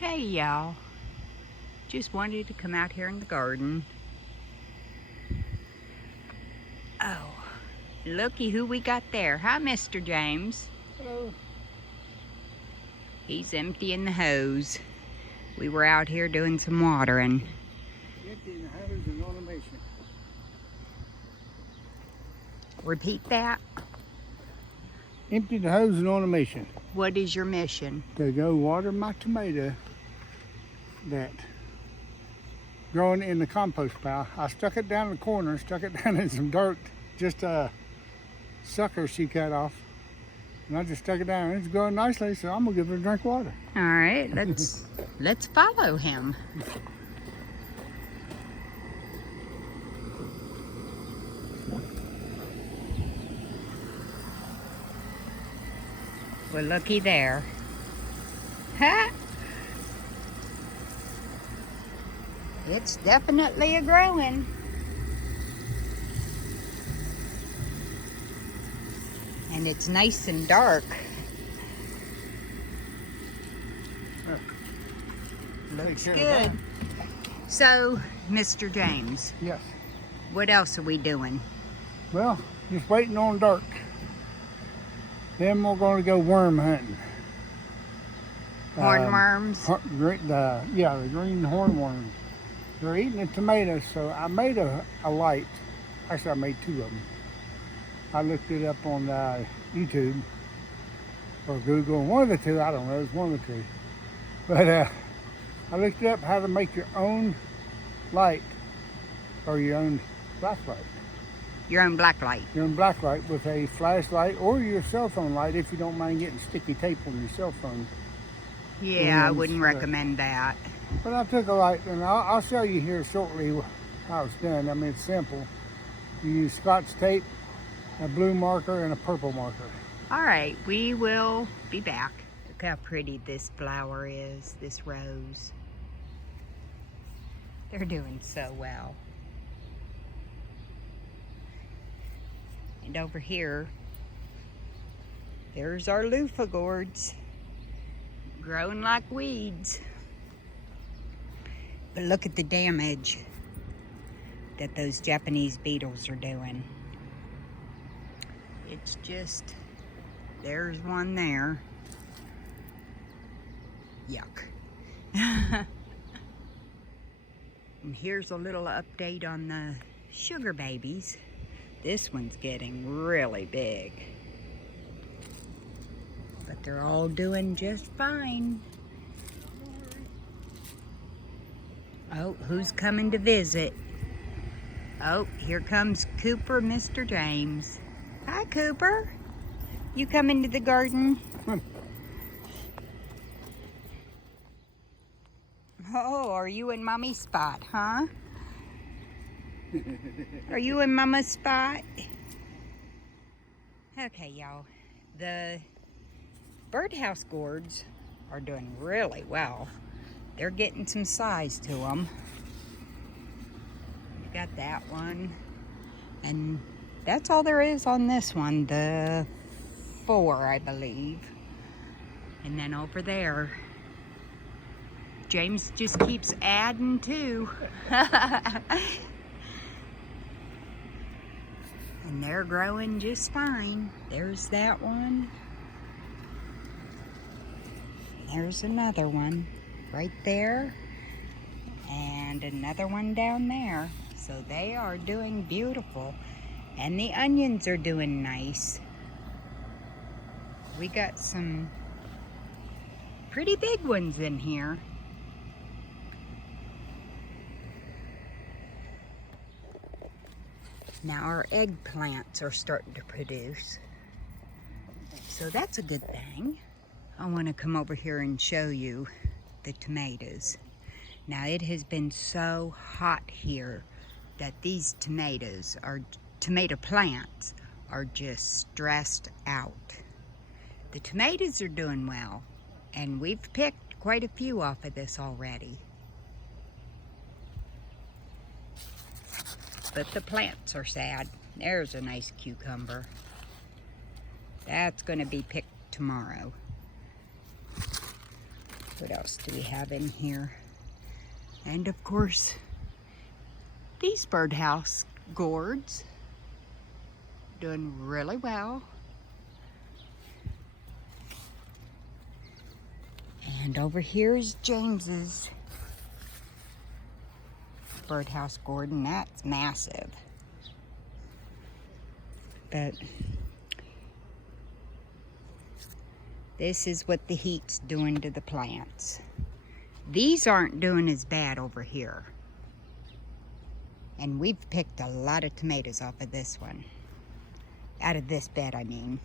Hey y'all, just wanted to come out here in the garden. Oh, looky who we got there. Hi, Mr. James. Hello. He's emptying the hose. We were out here doing some watering. Emptying the hose and automation. Repeat that. Empty the hose and automation. What is your mission? To go water my tomato that growing in the compost pile. I stuck it down in the corner, stuck it down in some dirt, just a sucker she cut off. And I just stuck it down. It's growing nicely, so I'm gonna give it a drink of water. All right, let's follow him. Well, looky there. Ha! It's definitely a growing. And it's nice and dark. Looks good. So, Mr. James, Yes. what else are we doing? Well, just waiting on dark. Then we're going to go worm hunting. Hornworms? The green hornworms. They're eating the tomatoes, so I made a light. Actually, I made two of them. I looked it up on YouTube or Google. One of the two, I don't know. It's one of the two. But I looked up how to make your own light or your own flashlight. Your own black light. Your own black light with a flashlight or your cell phone light if you don't mind getting sticky tape on your cell phone. Yeah, I wouldn't recommend that. But I took a light, and I'll show you here shortly how it's done. I mean, it's simple. You use Scotch tape, a blue marker, and a purple marker. All right, we will be back. Look how pretty this flower is, this rose. They're doing so well. And over here, there's our loofah gourds, growing like weeds. But look at the damage that those Japanese beetles are doing. It's just, there's one there. Yuck. And here's a little update on the sugar babies. This one's getting really big. But they're all doing just fine. Oh, who's coming to visit? Oh, here comes Cooper, Mr. James. Hi, Cooper. You come into the garden? Oh, are you in Mommy's spot, huh? Are you in Mama's spot? Okay, y'all. The birdhouse gourds are doing really well. They're getting some size to them. You got that one. And that's all there is on this one. The 4, I believe. And then over there, James just keeps adding too. And they're growing just fine. There's that one. There's another one right there. And another one down there. So they are doing beautiful. And the onions are doing nice. We got some pretty big ones in here. Now our eggplants are starting to produce. So that's a good thing. I want to come over here and show you the tomatoes. Now it has been so hot here that these tomato plants are just stressed out. The tomatoes are doing well, and we've picked quite a few off of this already. But the plants are sad. There's a nice cucumber. That's going to be picked tomorrow. What else do we have in here? And of course, these birdhouse gourds doing really well. And over here is James's birdhouse gourd, and that's massive. But this is what the heat's doing to the plants. These aren't doing as bad over here. And we've picked a lot of tomatoes off of this one. Out of this bed, I mean.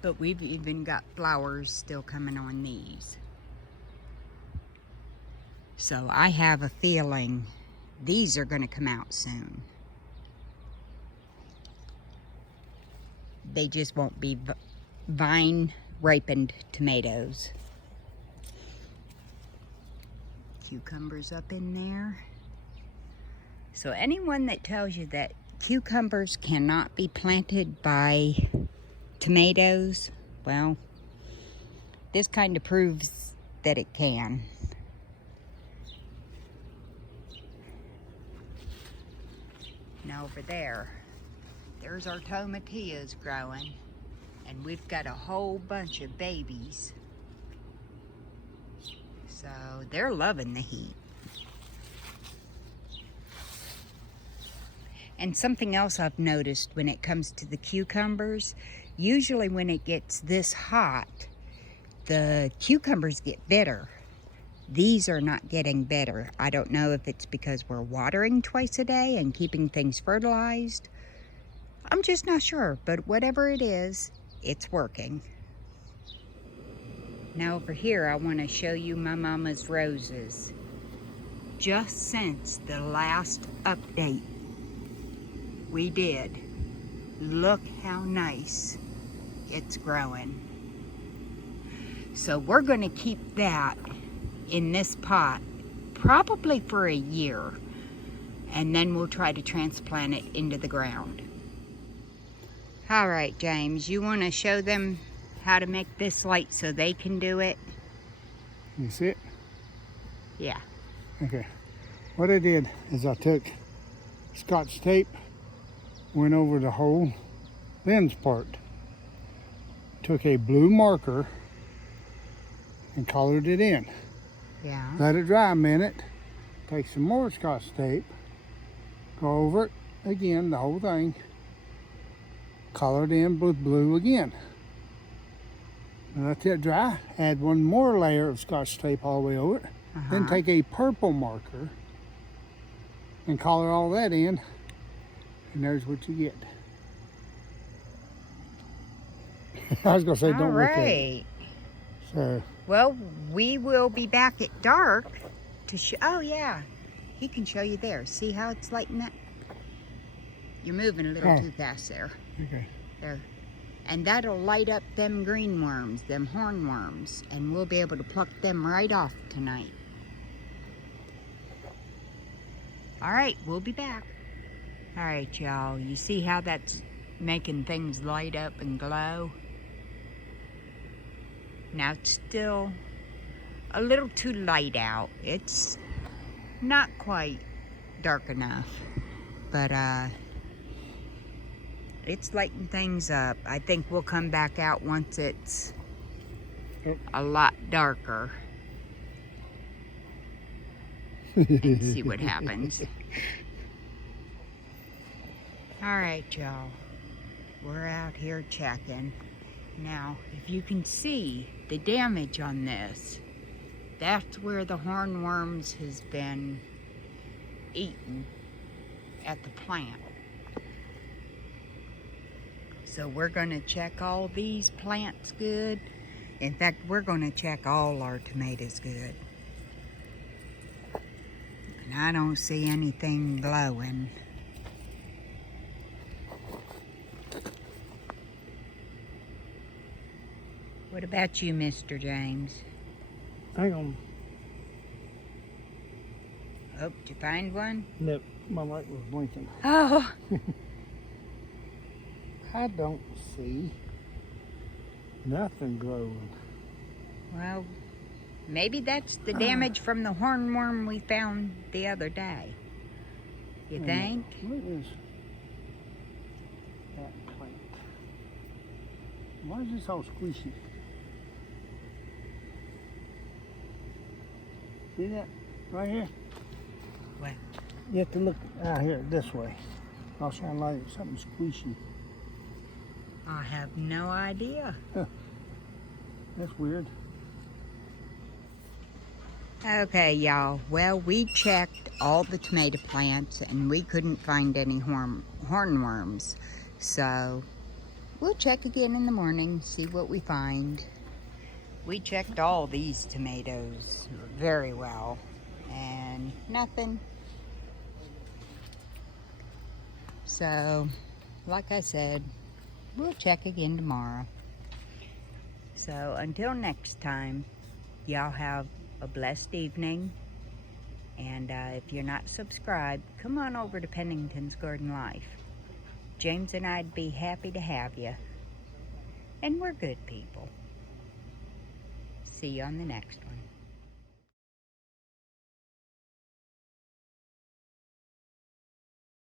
But we've even got flowers still coming on these. So I have a feeling these are going to come out soon. They just won't be vine ripened tomatoes. Cucumbers up in there. So anyone that tells you that cucumbers cannot be planted by tomatoes, well, this kind of proves that it can. Now over there's our tomatillas growing, and we've got a whole bunch of babies. So they're loving the heat. And something else I've noticed when it comes to the cucumbers, usually when it gets this hot, the cucumbers get bitter. These are not getting bitter. I don't know if it's because we're watering twice a day and keeping things fertilized. I'm just not sure, but whatever it is, it's working. Now over here, I want to show you my mama's roses. Just since the last update we did, look how nice it's growing. So we're going to keep that in this pot probably for a year, and then we'll try to transplant it into the ground. All right, James, you want to show them how to make this light so they can do it? You see it? Yeah. Okay. What I did is I took Scotch tape, went over the whole lens part, took a blue marker and colored it in. Yeah. Let it dry a minute, take some more Scotch tape, go over it again, the whole thing, color it in with blue again. And let that dry, add one more layer of Scotch tape all the way over it, then take a purple marker and color all that in, and there's what you get. I was gonna say don't look at it. So, well, we will be back at dark to show. Oh yeah, he can show you there. See how it's lighting up? You're moving a little too fast there. okay. There. And that'll light up them green worms, them hornworms, and we'll be able to pluck them right off tonight. All right, we'll be back. All right, y'all, you see how that's making things light up and glow? Now it's still a little too light out. It's not quite dark enough, but it's lighting things up. I think we'll come back out once it's a lot darker and see what happens. All right, y'all, we're out here checking. Now, if you can see the damage on this, that's where the hornworms has been eaten at the plant. So we're going to check all these plants good. In fact, we're going to check all our tomatoes good. And I don't see anything glowing. What about you, Mr. James? Hang on. Oh, did you find one? Nope, my light was blinking. Oh, I don't see Nothing growing. Well, maybe that's the damage from the hornworm we found the other day. You think? What is that plant? Why is this all squishy? See that right here? What? You have to look out here this way. I'll shine light. Something squishy. I have no idea. That's weird. Okay, y'all. Well, we checked all the tomato plants and we couldn't find any hornworms. So we'll check again in the morning, see what we find. We checked all these tomatoes very well and nothing. So, like I said, we'll check again tomorrow. So until next time, y'all have a blessed evening. And if you're not subscribed, come on over to Pennington's Garden Life. James and I'd be happy to have you. And we're good people. See you on the next one.